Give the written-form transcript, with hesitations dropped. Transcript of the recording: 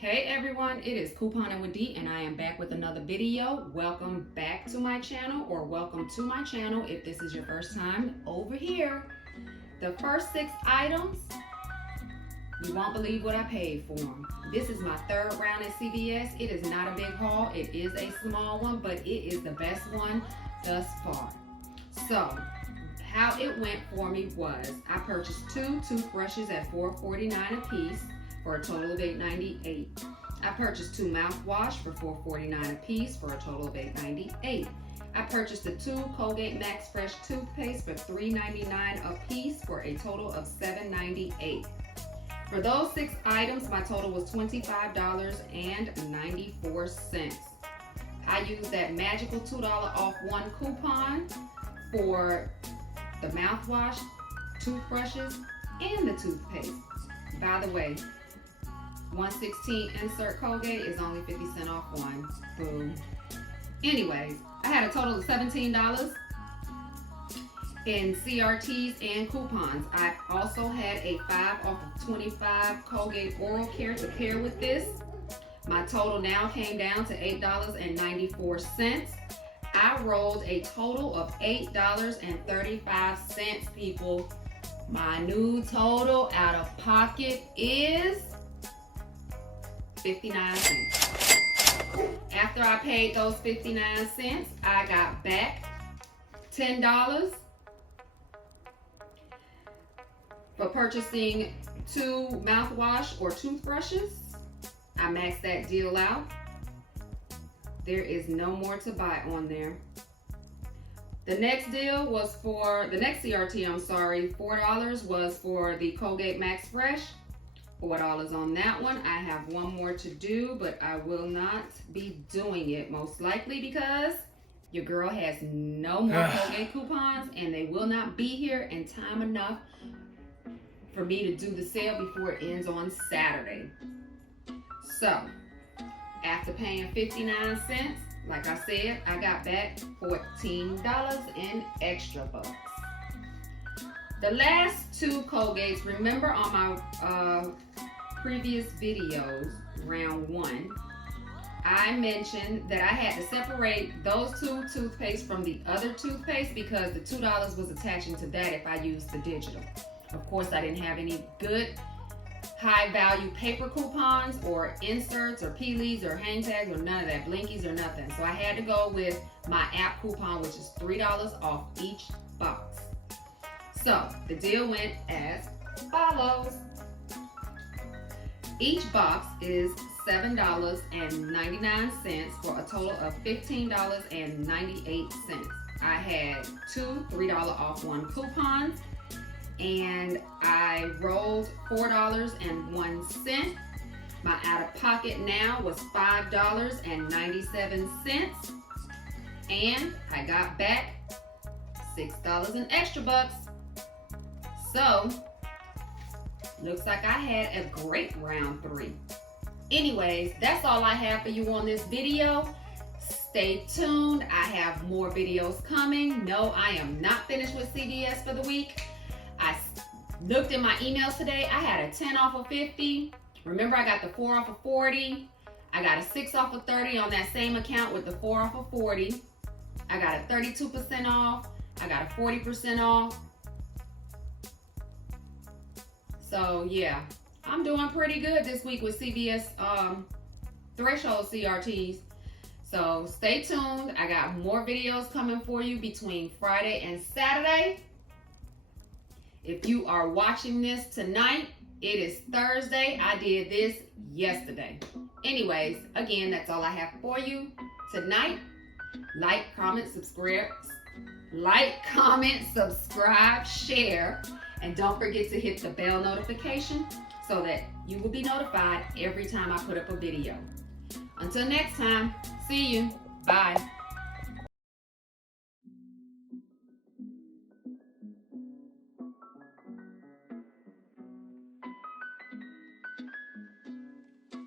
Hey everyone, it is Couponing with D and I am back with another video. Welcome back to my channel, or welcome to my channel if this is your first time over here. The first 6 items, you won't believe what I paid for them. This is my third round at CVS. It is not a big haul, it is a small one, but it is the best one thus far. So, how it went for me was, I purchased 2 toothbrushes at $4.49 a piece for a total of $8.98. I purchased 2 mouthwash for $4.49 a piece for a total of $8.98. I purchased the 2 Colgate Max Fresh toothpaste for $3.99 a piece for a total of $7.98. For those 6 items, my total was $25.94. I used that magical $2 off 1 coupon for the mouthwash, toothbrushes, and the toothpaste. By the way, 116 insert Colgate is only 50 cents off one. Boom. Anyways, I had a total of $17 in CRTs and coupons. I also had a 5 off of 25 Colgate Oral Care to pair with this. My total now came down to $8.94. I rolled a total of $8.35, people. My new total out of pocket is 59 cents. After I paid those 59 cents, I got back $10 for purchasing 2 mouthwash or toothbrushes. I maxed that deal out. There is no more to buy on there. The next deal was for, the next CRT, $4 was for the Colgate Max Fresh. $4 on that one. I have one more to do, but I will not be doing it, most likely because your girl has no more Colgate coupons and they will not be here in time enough for me to do the sale before it ends on Saturday. So, after paying 59 cents, like I said, I got back $14 in extra bucks. The last 2 Colgates, remember on my previous videos, round 1, I mentioned that I had to separate those 2 toothpaste from the other toothpaste because the $2 was attaching to that if I used the digital. Of course, I didn't have any good high value paper coupons or inserts or peelies or hang tags or none of that, blinkies or nothing. So I had to go with my app coupon, which is $3 off each box. So the deal went as follows. Each box is $7.99 for a total of $15.98. I had 2 $3 off 1 coupons, and I rolled $4.01. My out of pocket now was $5.97, and I got back $6 in extra bucks. So, looks like I had a great round 3. Anyways, that's all I have for you on this video. Stay tuned. I have more videos coming. No, I am not finished with CVS for the week. I looked in my emails today. I had a 10 off of 50. Remember, I got the 4 off of 40. I got a 6 off of 30 on that same account with the 4 off of 40. I got a 32% off. I got a 40% off. So yeah, I'm doing pretty good this week with CVS threshold CRTs. So stay tuned. I got more videos coming for you between Friday and Saturday. If you are watching this tonight, it is Thursday. I did this yesterday. Anyways, again, that's all I have for you tonight. Like, comment, subscribe, share, and don't forget to hit the bell notification so that you will be notified every time I put up a video. Until next time, see you. Bye.